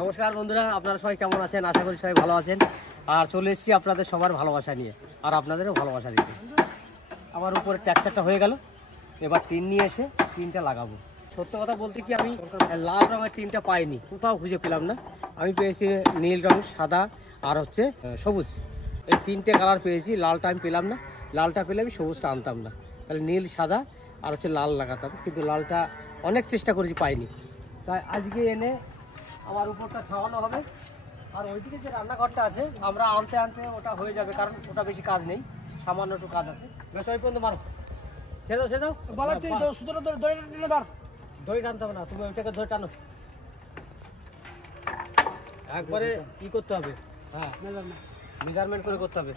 নমস্কার বন্ধুরা, আপনারা সবাই কেমন আছেন? আশা করি সবাই ভালো আছেন। আর চলে এসেছি আপনাদের সবার ভালোবাসা নিয়ে, আর আপনাদেরও ভালোবাসা দিতে। আমার উপরে টেক্সচারটা হয়ে গেল, এবার টিন নিয়ে এসে টিনটা লাগাবো। সত্য কথা বলতে কি, আমি লাল রঙের টিনটা পাইনি, কোথাও খুঁজে পেলাম না। আমি পেয়েছি নীল রং, সাদা আর হচ্ছে সবুজ, এই তিনটে কালার পেয়েছি। লালটা আমি পেলাম না, লালটা পেলে আমি সবুজটা আনতাম না, তাহলে নীল, সাদা আর হচ্ছে লাল লাগাতাম। কিন্তু লালটা অনেক চেষ্টা করেছি, পাইনি। তাই আজকে এনে আমার উপরটা ছাওয়ানো হবে। আর ওইদিকে যে রান্নাঘরটা আছে, আমরা আনতে আনতে ওটা হয়ে যাবে, কারণ ওটা বেশি কাজ নেই, সামান্য একটু কাজ আছে। বেশ, ওই পর্যন্ত মারো, ছেড়ে দাও, ছেড়ে দাও। দড়ি টানতে হবে না, তুমি ওইটাকে ধরে টানো। একবারে কি করতে হবে, হ্যাঁ মেজারমেন্ট করে করতে হবে।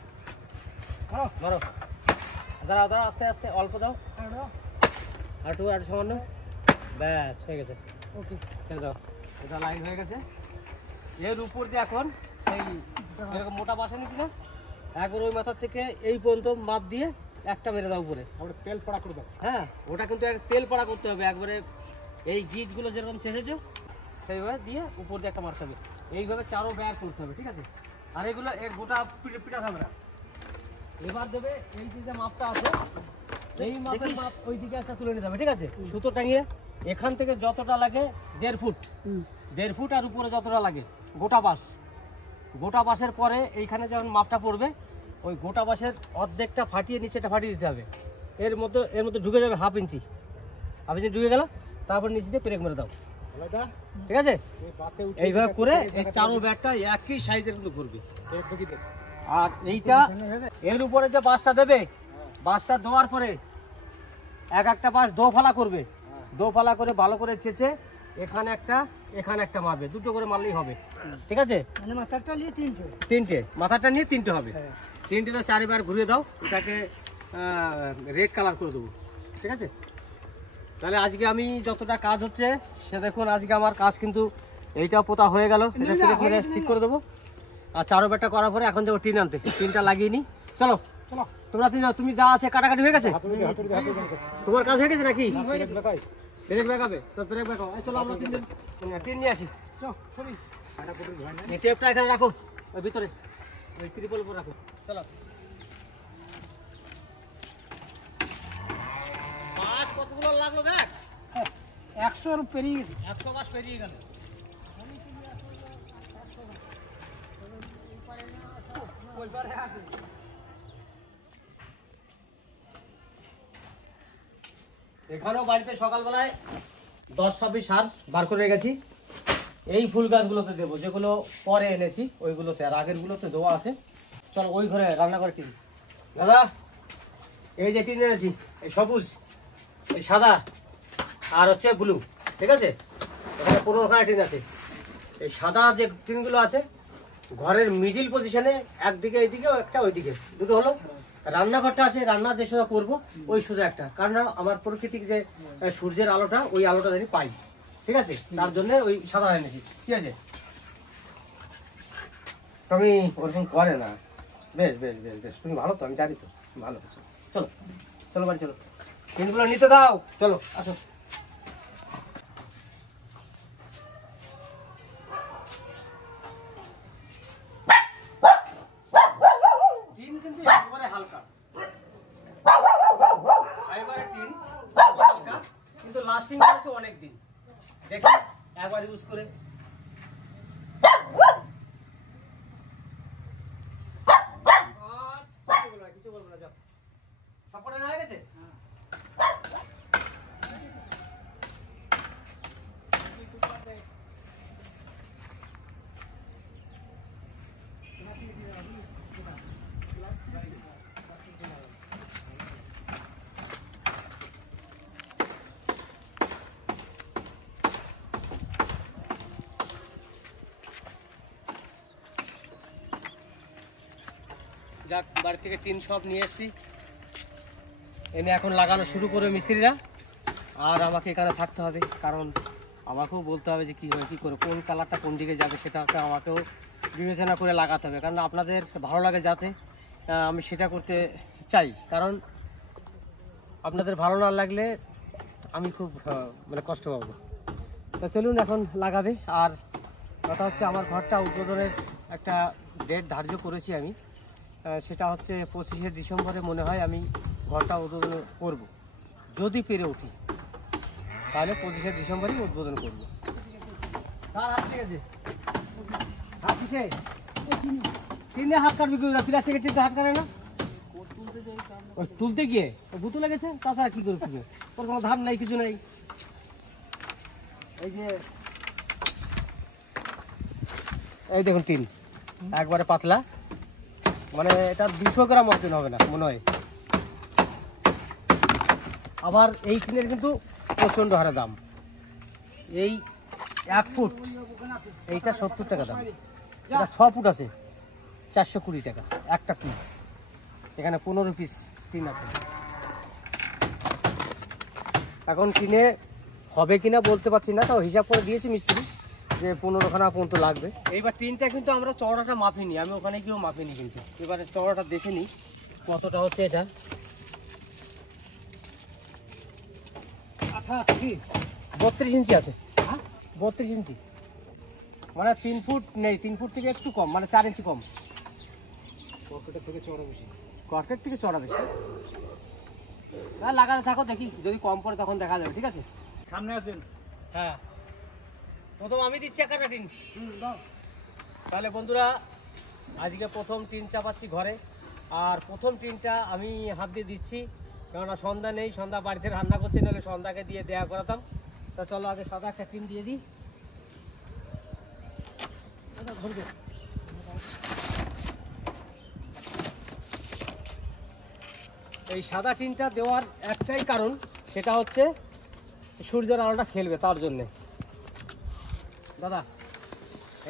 মারো, দাঁড়াও দাঁড়াও, আস্তে আস্তে, অল্প দাও, আর একটু সামান্য, ব্যাস হয়ে গেছে। ওকে, ছেড়ে দাও। এটা লাইন হয়ে গেছে। এর উপর দিয়ে এখন এই এরকম মোটা বাসা নিচ্ছি না, একবার ওই মাথার থেকে এই পর্যন্ত মাপ দিয়ে একটা মেরে দাও উপরে। তেল পড়া করবে, হ্যাঁ ওটা কিন্তু তেল পড়া করতে হবে একবারে। এই গিটগুলো যেরকম ছেড়েছো সেইভাবে দিয়ে উপর দিয়ে একটা মারতে হবে। এইভাবে চারো ব্যাগ করতে হবে, ঠিক আছে? আর এগুলো গোটা পিঠা থাকবে না। এবার দেবে এই যে মাপটা আছে, এই মাপের মাপ ওই দিকে একটা তুলে নিতে হবে, ঠিক আছে? সুতো টাঙিয়ে এখান থেকে যতটা লাগে 1.5 ফুট, 1.5 ফুট, আর উপরে যতটা লাগে গোটা বাঁশ। গোটা বাঁশের পরে এইখানে যখন মাপটা পড়বে, ওই গোটা বাঁশের অর্ধেকটা ফাটিয়ে নিচেটা ফাটিয়ে দিতে হবে। এর মধ্যে ঢুকে যাবে হাফ ইঞ্চি ঢুকে গেল। তারপর নিচে দিয়ে পেরেক মেরে দাও, ঠিক আছে? এইভাবে করে এই চারো ব্যাগটা একই সাইজের কিন্তু ঘুরবে। আর এইটা এর উপরে যে বাঁশটা দেবে, বাঁশটা দেওয়ার পরে একটা বাঁশ দোফালা করবে, দোফালা করে ভালো করে চেঁচে এখানে একটা মারবে, দুটো করে মারলেই হবে, ঠিক আছে? মাথাটা নিয়ে তিনটে হবে। তিনটেটা চারিবার ঘুরিয়ে দাও, এটাকে রেড কালার করে দেবো, ঠিক আছে? তাহলে আজকে আমি যতটা কাজ হচ্ছে সে দেখুন, আজকে আমার কাজ কিন্তু এইটা পোতা হয়ে গেল, ঠিক করে দেবো। আর চারো ব্যাগটা করার পরে এখন যাবো টিন আনতে, টিনটা লাগিয়ে নি। চলো চলো, তুমি যা আছে কাটাকাটি হয়ে গেছে, তোমার কাজ হয়ে গেছে নাকি? ব্রেক ব্যাগ হবে তো, ব্রেক ব্যাগ হবে। চলো আমরা টিন নিয়ে আসি। টেপটা এখানে রাখো, ওই ভিতরে ওই ত্রিপল উপর রাখো। চলো, বাঁশ কতগুলো লাগলো দেখ, 100 পেরিয়ে গেছে, 100 বাঁশ পেরিয়ে গেল। এখানেও বাড়িতে সকালবেলায় 10-26 সার বার করে রেখেছি। এই ফুল গাছগুলোতে দেবো, যেগুলো পরে এনেছি ওইগুলোতে, আর আগের গুলোতে দেওয়া আছে। চলো ওই ঘরে রান্না করে টিন। দাদা, এই যে টিন এনেছি, এই সবুজ, এই সাদা আর হচ্ছে ব্লু, ঠিক আছে? এখানে 15খানা টিন আছে। এই সাদা যে টিনগুলো আছে ঘরের মিডিল পজিশনে, একদিকে এইদিকে একটা ওইদিকে, দুটো হলো। রান্নাঘরটা আছে, রান্না যে সোজা করবো ওই সোজা একটা, কারণ আমার প্রকৃতিক যে সূর্যের আলোটা, ওই আলোটা যদি পাই, ঠিক আছে? তার জন্য ওই সাদা এনেছি, ঠিক আছে? আমি ওরকম করে না। বেশ বেশ বেশ বেশ, তুমি ভালো তো, আমি জানি তো ভালো। চলো চলো বাড়ি চলো, টিনগুলো নিতে দাও, চলো আসো। টিন কিন্তু একেবারে হালকা, ফাইবারের টিন হালকা, কিন্তু লাস্টিং করেছে অনেক দিন। দেখি একবার ইউজ করে। কিছু বলবো না, যাও। সবকটা না হয়ে গেছে? যাক, বাড়ি থেকে টিন সব নিয়ে এসেছি, এনে এখন লাগানো শুরু করবে মিস্ত্রিরা। আর আমাকে এখানে থাকতে হবে, কারণ আমাকেও বলতে হবে যে কীভাবে কী করে, কোন কালারটা কোন দিকে যাবে সেটাকে আমাকেও বিবেচনা করে লাগাতে হবে। কারণ আপনাদের ভালো লাগে যাতে, আমি সেটা করতে চাই। কারণ আপনাদের ভালো না লাগলে আমি খুব কষ্ট পাবো। তো চলুন এখন লাগাবে। আর কথা হচ্ছে আমার ঘরটা উদ্বোধনের একটা ডেট ধার্য করেছি আমি, সেটা হচ্ছে 25শে ডিসেম্বরে মনে হয় আমি ঘরটা উদ্বোধন করব। যদি পেরে উঠি তাহলে 25শে ডিসেম্বরই উদ্বোধন করবো। ঠিক আছে, হাত কিসে তিনে হাত কাটবি, প্লাস্টিকের টিনতে হাত কাটে না, তুলতে গিয়ে ভুতু লেগেছে, তাছাড়া কি করে তুলবে, ওর কোনো ধার নাই কিছু নাই। এই যে এই দেখুন টিন একবারে পাতলা, মানে এটা 200 গ্রাম ওজন হবে না মনে হয়। আবার এই টিনের কিন্তু প্রচণ্ড হারে দাম। এই 1 ফুট এইটা 70 টাকা দাম, এটা 6 ফুট আছে 420 টাকা একটা পিস। এখানে 15 পিস টিন আছে। এখন টিনে হবে কিনা বলতে পারছি না, তাও হিসাব করে দিয়েছি মিস্ত্রি যে 15খানা পর্যন্ত লাগবে। এইবার টিনটা কিন্তু আমরা চওড়াটা মাপিনি, আমি ওখানে গিয়েও মাপিনি, কিন্তু এবারে চওড়াটা দেখে নিই কতটা হচ্ছে। এটা 32 ইঞ্চি আছে, 32 ইঞ্চি মানে 3 ফুট নেই, 3 ফুট থেকে একটু কম, মানে 4 ইঞ্চি কম। কর্কেটের থেকে চওড়া বেশি, কর্কেট থেকে চওড়া বেশি। না লাগাতে থাকো, দেখি যদি কম পড়ে তখন দেখা যাবে। ঠিক আছে, সামনে আসবেন। হ্যাঁ, প্রথম আমি দিচ্ছি একটা টিন। তাহলে বন্ধুরা আজকে প্রথম টিন চাপাচ্ছি ঘরে, আর প্রথম টিনটা আমি হাত দিয়ে দিচ্ছি, কেননা সন্ধ্যা নেই, সন্ধ্যা বাড়িতে রান্না করছে, নাহলে সন্ধ্যাকে দিয়ে দেয়া করাতাম। তা চলো আগে সাদা একটা টিন দিয়ে দিই। এই সাদা টিনটা দেওয়ার একটাই কারণ, সেটা হচ্ছে সূর্যের আলোটা খেলবে তার জন্যে। দাদা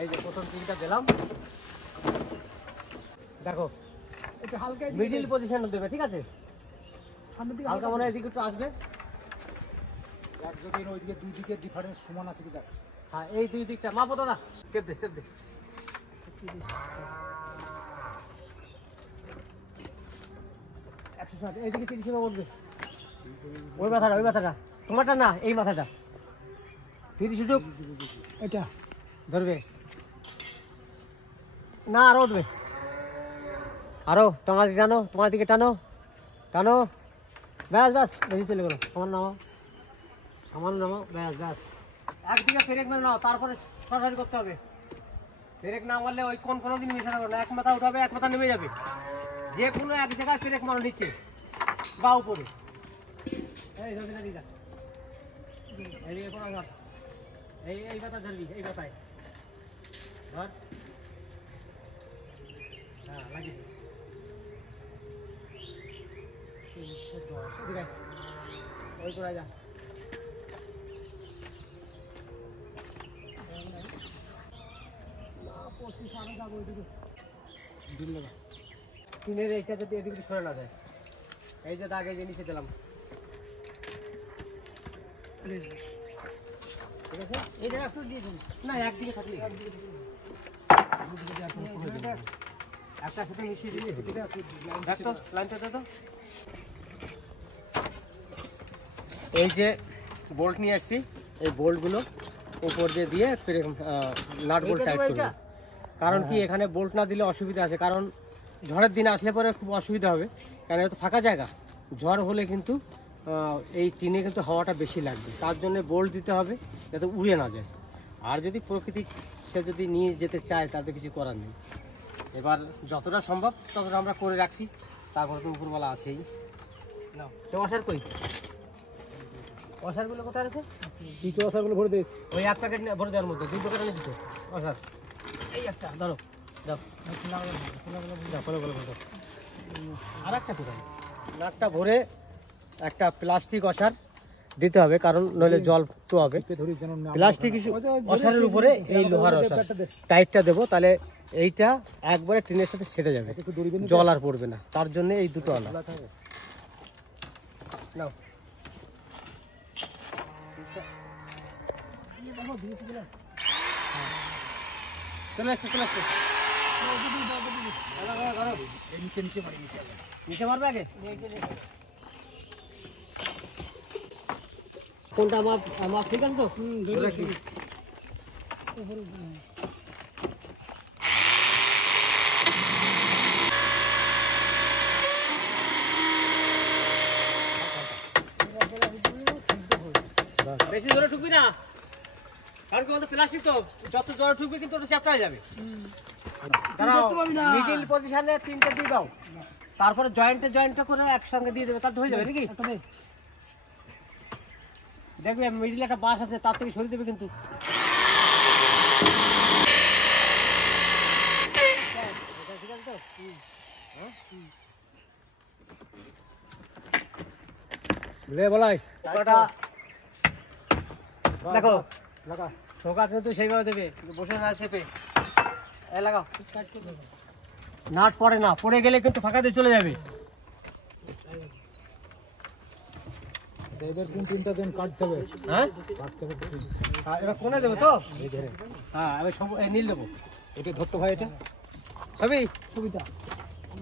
এই যে প্রথম টিনটা দিলাম, দেখো একটু হালকা মিডিল পজিশন দেবে। ঠিক আছে, হালকা মনে হয় এদিকে একটু আসবে। ওইদিকে দুই দিকে ডিফারেন্স সমান আছে কি দেখ। হ্যাঁ, এই দুই দিকটা মাপো দাদা, টেপ দে টেপ দে। 160, এইদিকে 30 বলবে। ওই মাথাটা তোমারটা না, এই মাথাটা 30 উঠুক, এটা ধরবে না, আরো উঠবে, আরো টানা টানো, তোমার দিকে টানো টানো, ব্যাস ব্যাস, বেশি চলে গেলো। সামান্য নামাও, ব্যাস ব্যাস। একদিকে পেরেক মেরে নাও, তারপরে সরাসরি করতে হবে। পেরেক না মারলে ওই কোনোদিন মিশে যাবে না, এক মাথা উঠাবে এক মাথা নেমে যাবে। যে কোনো এক জায়গায় পেরেক মারো, নিচে বা উপরে। এই এই কথা ধরবি, এই কথায় ধর। হ্যাঁ, লাগিয়ে ওই করে যা। টিনের এইটা যদি এদিকে সরে না যায়, এই যে দাগ, এই যে নিচে দিলাম। ঠিক আছে, এই জায়গা একটু দিয়ে দিন না, একদিকে থাকলে একটা সাথে মিশিয়ে দিলে দেখতো লাইনটা তো। এই যে বোল্ট নিয়ে আসছি, এই বোল্টগুলো উপর দিয়ে নাট বোল্ট টাইট করব। কারণ কি, এখানে বোল্ট না দিলে অসুবিধা আছে, কারণ ঝড়ের দিনে আসলে পরে খুব অসুবিধা হবে, কারণ এটা তো ফাঁকা জায়গা। ঝড় হলে কিন্তু এই টিনে কিন্তু হাওয়াটা বেশি লাগবে, তার জন্য বোল্ট দিতে হবে যাতে উড়ে না যায়। আর যদি প্রকৃতি সে যদি নিয়ে যেতে চায় তাতে কিছু করার নেই। এবার যতটা সম্ভব ততটা আমরা করে রাখছি, তারপরে তো উপরবেলা আছেই। না ওয়াশার কই, ওয়াশারগুলো কোথায় আছে? দ্বিতীয় ওয়াশারগুলো ভরে দে, ওই এক প্যাকেট ভরে দেওয়ার মধ্যে 2 প্যাকেট এনেছি তো ওয়াশার। এই একটা ধরো, দাও আর একটা কোথায়, নাটটা ভরে একটা প্লাস্টিক ওয়াশার দিতে হবে, কারণ নইলে জল তো হবে। প্লাস্টিক ওয়াশারের উপরে এই লোহার ওয়াশার টাইটটা দেবো, তাহলে এইটা একবারে টিনের সাথে সেটে যাবে, জল আর পড়বে না। তার জন্য এই দুটো আলা নাও। চলে আসছে নিচে মারবে আগে। কোনটা মাপ ঠিক আছে তো? বেশি জোরে ঠুকবি না, কারণ কি আমাদের প্লাস্টিক তো যত জোরে ঠুকবে কিন্তু ওটা চ্যাপটা হয়ে যাবে। মিডিল পজিশনে 3টে দিয়ে দাও, তারপরে জয়েন্টটা করে একসঙ্গে দিয়ে দেবে, তাহলে হয়ে যাবে নাকি? দেখবে মিডিলে একটা বাঁশ আছে, তার থেকে সরিয়ে দেবে কিন্তু। দেখো ঠোকা কিন্তু সেইভাবে দেবে, বসে না চেপে লাগাও। নাট পড়ে না, পড়ে গেলে কিন্তু ফাঁকা দিয়ে চলে যাবে। এবার কোন 3টা দিন কাটতে হবে? হ্যাঁ এবার কোনে দেবো তো? হ্যাঁ এবার সব নীল দেবো। এটা ধরতে ভাই, এটা ছবি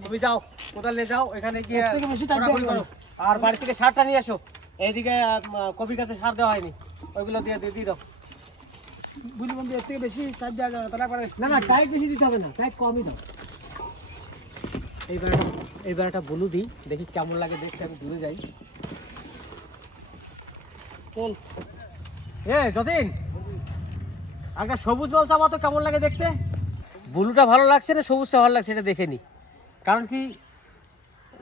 তুমি যাও, কোদাল নিয়ে যাও, এখানে গিয়ে খোঁড়াখুড়ি করো। আর বাড়ি থেকে সারটা নিয়ে আসো। এইদিকে কপি গাছে সার দেওয়া হয়নি, ওইগুলো দিয়ে দাও। বুঝলি বন্ধু, এর থেকে বেশি কাজ দেওয়া যাবে না, তাহলে না টাইট বেশি দিতে হবে না, টাইট কমই দাও। এইবার একটা বলু দিই, দেখি কেমন লাগে দেখতে। আমি দূরে যাই। যতীন আগে সবুজ বল চাপা তো, কেমন লাগে দেখতে? ব্লুটা ভালো লাগছে না সবুজটা ভালো লাগছে, এটা দেখে নি। কারণ কি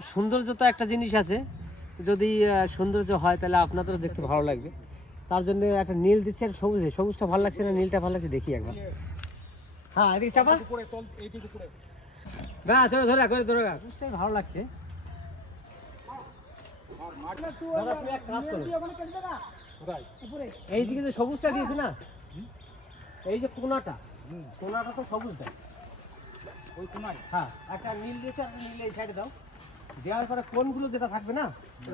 সৌন্দর্য তো একটা জিনিস আছে, যদি সৌন্দর্য হয় তাহলে আপনাদেরও দেখতে ভালো লাগবে। তার জন্য একটা নীল দিচ্ছে, আর সবুজটা ভালো লাগছে না নীলটা ভালো লাগছে, দেখি একবার। হ্যাঁ এদিকে চাপা, ব্যাস ধরে বুঝতে ভালো লাগছে। এইদিকে যে সবুজটা দিয়েছে না, এই যে কোনাটা তো সবুজ দেয়, ওই কোনায়। হ্যাঁ একটা নীল দিয়েছে, আর নীল এই সাইডে দাও। দেওয়ার পরে কোনগুলো যেটা থাকবে না,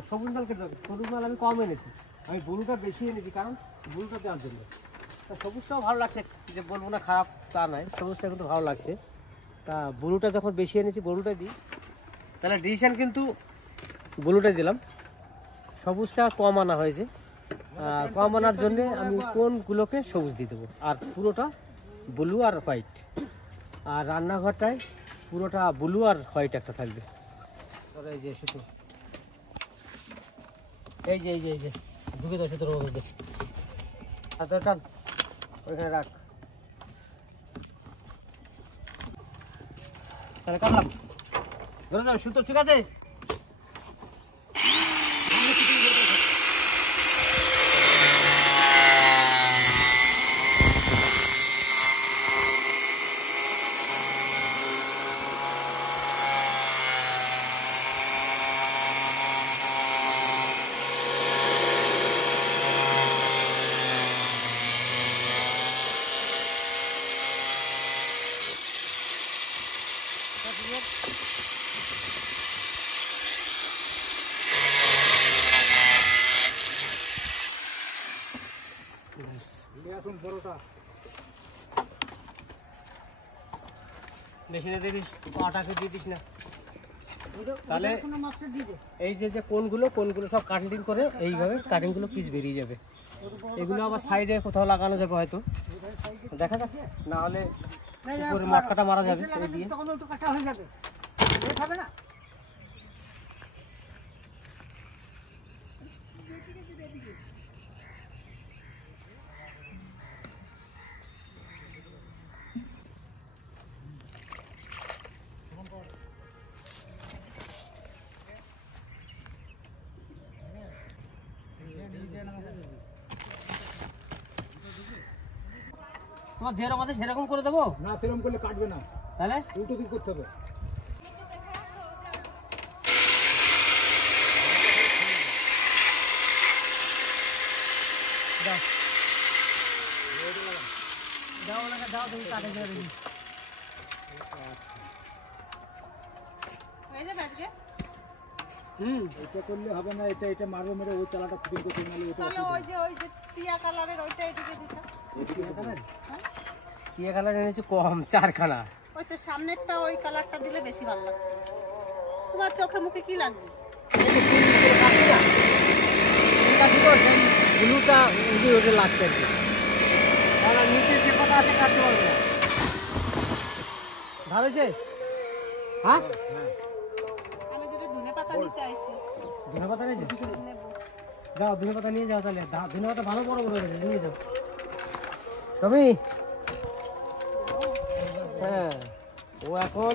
সবুজ মাল কেটে দেবে। সবুজ মাল আমি কম এনেছি, আমি ব্লুটা বেশি এনেছি, কারণ ব্লুটা দেওয়ার জন্য। সবুজটাও ভালো লাগছে, যে বলবো না খারাপ তা নয়, সবুজটা কিন্তু ভালো লাগছে। তা ব্লুটা যখন বেশি এনেছি ব্লুটা দিই, তাহলে ডিসিশন কিন্তু ব্লুটাই দিলাম। সবুজটা কম আনা হয়েছে, কম আনার জন্য আমি কোনগুলোকে সবুজ দিয়ে দেবো, আর পুরোটা ব্লু আর হোয়াইট। আর রান্নাঘরটায় পুরোটা ব্লু আর হোয়াইট একটা থাকবে। এই যে সুতো, এই যে ঢুকে দাও সুতোর মধ্যে, টান ওইখানে রাখ। তাহলে কাটলাম, ধরে নাও সুতো, ঠিক আছে? মেশিনে দিয়ে দিস, পাটাকে দিয়ে দিস না, তাহলে এই যে কোনগুলো সব কাটিং করে এইভাবে কাটিংগুলো পিস বেরিয়ে যাবে। এগুলো আবার সাইডে কোথাও লাগানো যাবে হয়তো, দেখা যাক, না হলে উপরে মাটকাটা মারা যাবে এই দিয়ে। তোমার যেরকম আছে সেরকম করে দেবো না, সেরকম করলে কাটবে না, তাহলে উল্টো দিক করতে হবে। দাও তুমি কাটে দেবে। এটা করলে হবে না, এটা মারবো, মেরে ওই চালাটা ফিটিং করতে নালে এটা। তাহলে ওই যে টিয়া কালারের ওইটা এদিকে দিতে। টিয়া কালার এনেছি কম, 4খানা। ওই তো সামনেরটা ওই কালারটা দিলে বেশি ভালো লাগবে। তোমার চোখে মুখে কি লাগবে? ব্লুটা ওটা লাগছে আর কি, কারণ নিচে যে কথা আছে কাটতে পারবে না। ভালো হয়েছে? হ্যাঁ আমি দুটো ধনে পাতা নিতে আইছি। ধনে পাতা নিয়েছি, নেবো। যাও ধনে পাতা নিয়ে যাও তাহলে, ধনে পাতা ভালো বড় বড় হয়েছে, নিয়ে যাও তুমি। হ্যাঁ, ও এখন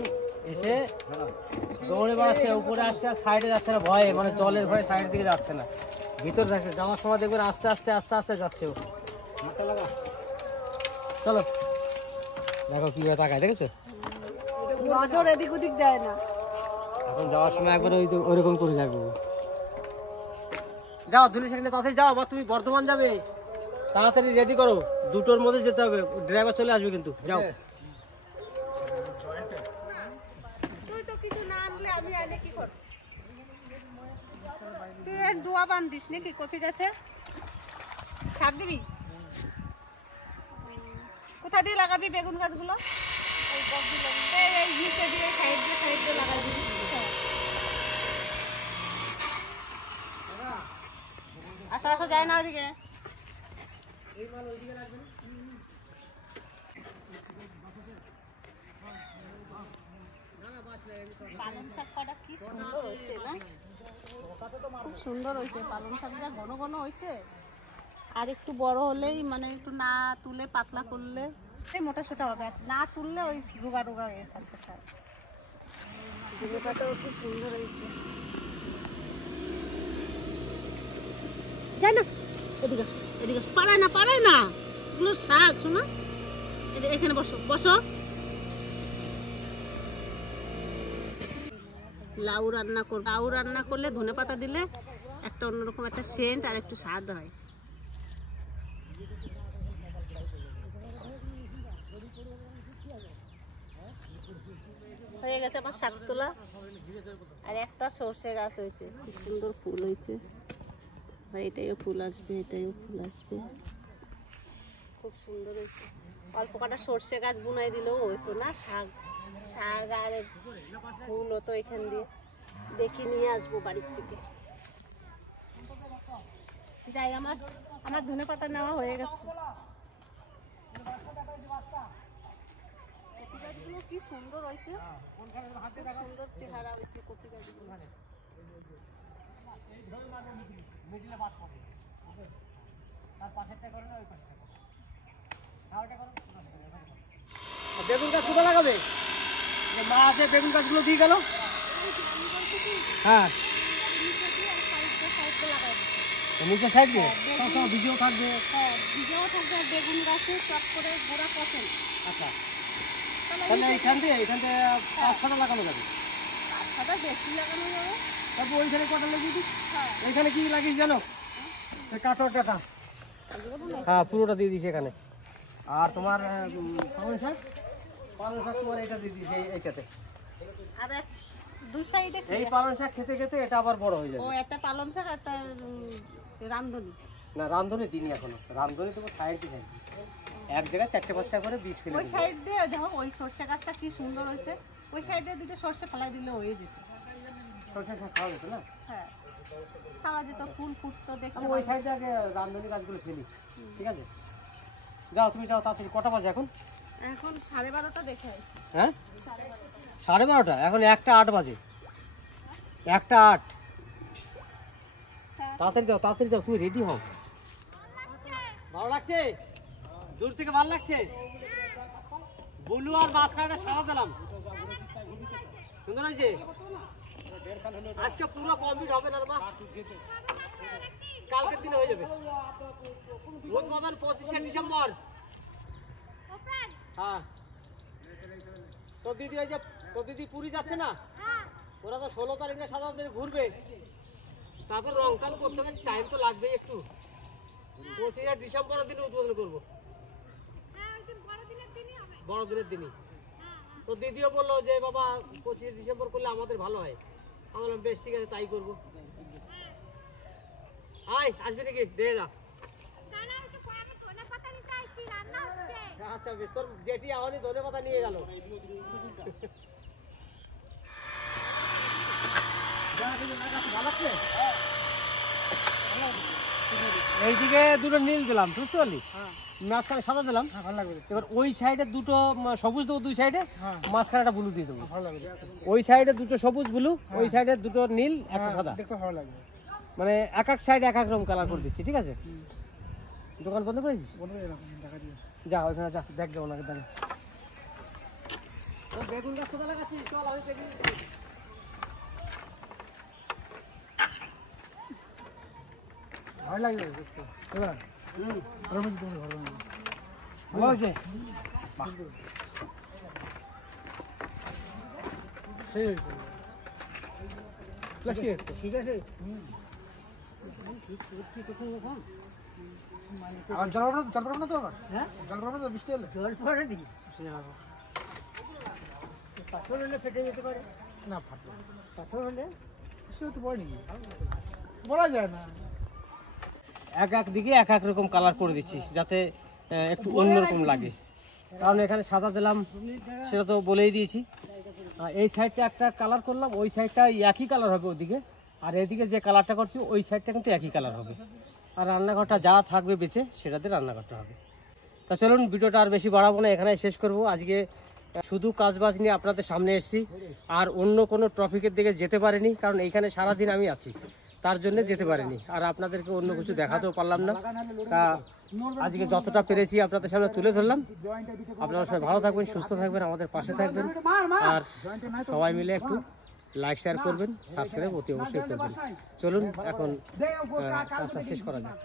এসে দৌড়ে বেড়াচ্ছে, উপরে আসছে আর সাইডে যাচ্ছে না ভয়ে, মানে জলের ভয়ে সাইডের দিকে যাচ্ছে না, ভিতরে থাকছে। যাওয়ার সময় দেখবেন আস্তে আস্তে আস্তে আস্তে যাচ্ছে ও। চলো দেখো কিভাবে তাকায়, দেখেছো? নজর এদিক ওদিক দেয় না। এখন যাওয়ার সময় একবার ওইরকম করে যাবে। যাও ধুলি সেখানে তাড়াতাড়ি যাও, আবার তুমি বর্ধমান যাবে, তাড়াতাড়ি রেডি করো, 2টোর মধ্যে যেতে হবে, ড্রাইভার চলে আসবে কিন্তু। যাও তুই তো কিছু না আনলে আমি এনে কি করব? তুই এর দোয়া বান্ধিস নাকি কফি গাছে? সার দিবি? কোথা দিয়ে লাগাবি বেগুন গাছগুলো? এই নিচে দিয়ে সাইড দিয়ে লাগাই দিবি। আসা আসা যায় না ওদিকে। পালং শাক কটা কি সুন্দর হয়েছে না? খুব সুন্দর হয়েছে পালং শাক, যা ঘন ঘন হয়েছে। আর একটু বড় হলেই, মানে একটু না তুলে পাতলা করলে মোটা সোটা হবে, আর না তুললে ওই রোগা রোগা হয়ে থাকবে শাক। ধনে পাতাও কি সুন্দর হয়েছে। যাই না, এদিকে আসো, এদিকে আসো। পারায় না এগুলো শাক, শোনা। এখানে বসো বসো। লাউ রান্না করলে ধনে পাতা দিলে একটা অন্যরকম একটা সেন্ট আর একটু স্বাদ হয়। হয়ে গেছে আমার শাক তোলা, আর একটা সর্ষে গাছ হয়েছে, কি সুন্দর ফুল হয়েছে। এটাইও ফুল আসবে, এটাইও ফুল আসবে, খুব সুন্দর হয়েছে। অল্প কটা সর্ষে গাছ বুনাই দিলেও হইতো না, শাক আর ফুল হতো এখান দিয়ে। দেখি নিয়ে আসবো বাড়ির থেকে। যাই, আমার ধনে পাতা নেওয়া হয়ে গেছে। কপি গাছগুলো কি সুন্দর হয়েছে, সুন্দর চেহারা হয়েছে কপি গাছগুলো। বেগুন গাছ কোথায় লাগাবে? মা আছে বেগুন গাছগুলো দিয়ে গেল। হ্যাঁ, নিচে সাইড দিয়ে ভিডিও থাকবে। ভিডিও থাকবে, বেগুন গাছে চট করে গোড়া পচে। আচ্ছা, তাহলে এখান থেকে 5-6টা লাগানো যাবে। 5-6টা বেশি লাগানো যাবে। তারপর ওইখানে কটা লাগিয়ে দিই। এখানে কি লাগিয়েছি জানো? কাঠর ডাটা। হ্যাঁ, পুরোটা দিয়ে দিয়েছি এখানে। আর তোমার পালং শাক তোমার এটা দিয়ে দিয়েছি এইটাতে। আর দুই সাইডে এই পালং শাক খেতে খেতে এটা আবার বড় হয়ে যাবে। ও একটা পালং শাক, একটা রান্ধনি। না, রান্ধনি দিনই এখনো। রান্ধনি তো সাইড দিয়ে এক জায়গায় 4-5টা করে বীজ ফেলে। ওই সাইড দিয়ে দেখো, ওই সর্ষে গাছটা কি সুন্দর হয়েছে। ওই সাইডে দুটো সর্ষে ফেলাই দিলে হয়ে যেত। সর্ষে শাক খাওয়া যেত না? হ্যাঁ, খাওয়া যেত, ফুল ফুটতো দেখতে। আমি ওই সাইডে আগে রান্ধনি গাছগুলো ফেলি, ঠিক আছে? যাও তুমি যাও তাড়াতাড়ি। কটা বাজে এখন? এখন 12:30 দেখায়। হ্যাঁ, 12:30। এখন 1:08 বাজে। 1:08। তাড়াতাড়ি যাও, তুমি রেডি হও। ভালো লাগছে? দূর থেকে ভালো লাগছে? ব্লু আর মাঝখানে সাদা দিলাম, সুন্দর হয়েছে। আজকে পুরো কমপ্লিট হবে না মা, কালকের দিনে হয়ে যাবে। উদ্বোধন 25শে ডিসেম্বর। হ্যাঁ, তোর দিদি পুরী যাচ্ছে না? ওরা তো 16 তারিখ না 17 তারিখ ঘুরবে। তারপর রং কাল করতে হবে, টাইম তো লাগবেই একটু। 25শে ডিসেম্বরের দিনে উদ্বোধন করবো, বড়দিনের দিনই। তো দিদিও বললো যে বাবা 25শে ডিসেম্বর করলে আমাদের ভালো হয়। আমি বললাম বেশ, ঠিক আছে, তাই করবো। আসবি নাকি? দেখে যা। আচ্ছা বেশ, তোর যেটি আওয়ানি ধনে পাতা নিয়ে গেল। এইদিকে দুটো নীল দিলাম, বুঝতে পারলি? মাঝখানে সাদা দিলাম, ভালো লাগবে। এবার ওই সাইডে দুটো সবুজ দেবো, দুই সাইডে মাঝখানে একটা ব্লু দিয়ে দেবো। ওই সাইডে দুটো সবুজ ব্লু, ওই সাইডে দুটো নীল, একটা সাদা। দেখতে ভালো লাগবে। মানে এক এক সাইড এক এক রকম কালার করে দিচ্ছি, ঠিক আছে? দোকান বন্ধ করেছিস? যা ওইখানে যা, দেখ গে ওনাকে দাঁড়িয়ে। বেগুন গাছ কোথায় লাগাচ্ছিস? চল আমি বেগুন ভালো লাগবে দেখতে। এবার আরো মধ্যে তুমি ভালো লাগবে। ভালো হয়েছে? সেই হয়েছে। প্লাস্টিক ঠিক আছে। আর জল পড়বে না তো আবার? হ্যাঁ জল পড়বে তো বৃষ্টি হলে? জল পড়ে নাকি? পাথর হলে ফেটে যেতে পারে। না ফাটবে। পাথর হলে বৃষ্টি তো পড়ে নাকি? বলা যায় না। এক এক দিকে এক এক রকম কালার করে দিচ্ছি যাতে একটু অন্যরকম লাগে। কারণ এখানে সাদা দিলাম সেটা তো বলেই দিয়েছি। এই সাইডটা একটা কালার করলাম, ওই সাইডটা একই কালার হবে ওদিকে, আর এদিকে যে কালারটা করছি ওই সাইডটা কিন্তু একই কালার হবে। আর রান্নাঘরটা যা থাকবে বেঁচে সেটাতে রান্নাঘরটা হবে। তা চলুন ভিডিওটা আর বেশি বাড়াবো না, এখানে শেষ করব। আজকে শুধু কাজবাজ নিয়ে আপনাদের সামনে এসেছি, আর অন্য কোনো টপিকের দিকে যেতে পারিনি, কারণ এইখানে সারাদিন আমি আছি, তার জন্য যেতে পারিনি। আর আপনাদেরকে অন্য কিছু দেখাতেও পারলাম না। তা আজকে যতটা পেরেছি আপনাদের সামনে তুলে ধরলাম। আপনারা সবাই ভালো থাকবেন, সুস্থ থাকবেন, আমাদের পাশে থাকবেন, আর সবাই মিলে একটু লাইক শেয়ার করবেন, সাবস্ক্রাইব অতি অবশ্যই করবেন। চলুন এখন কাজটা শেষ করা যাক।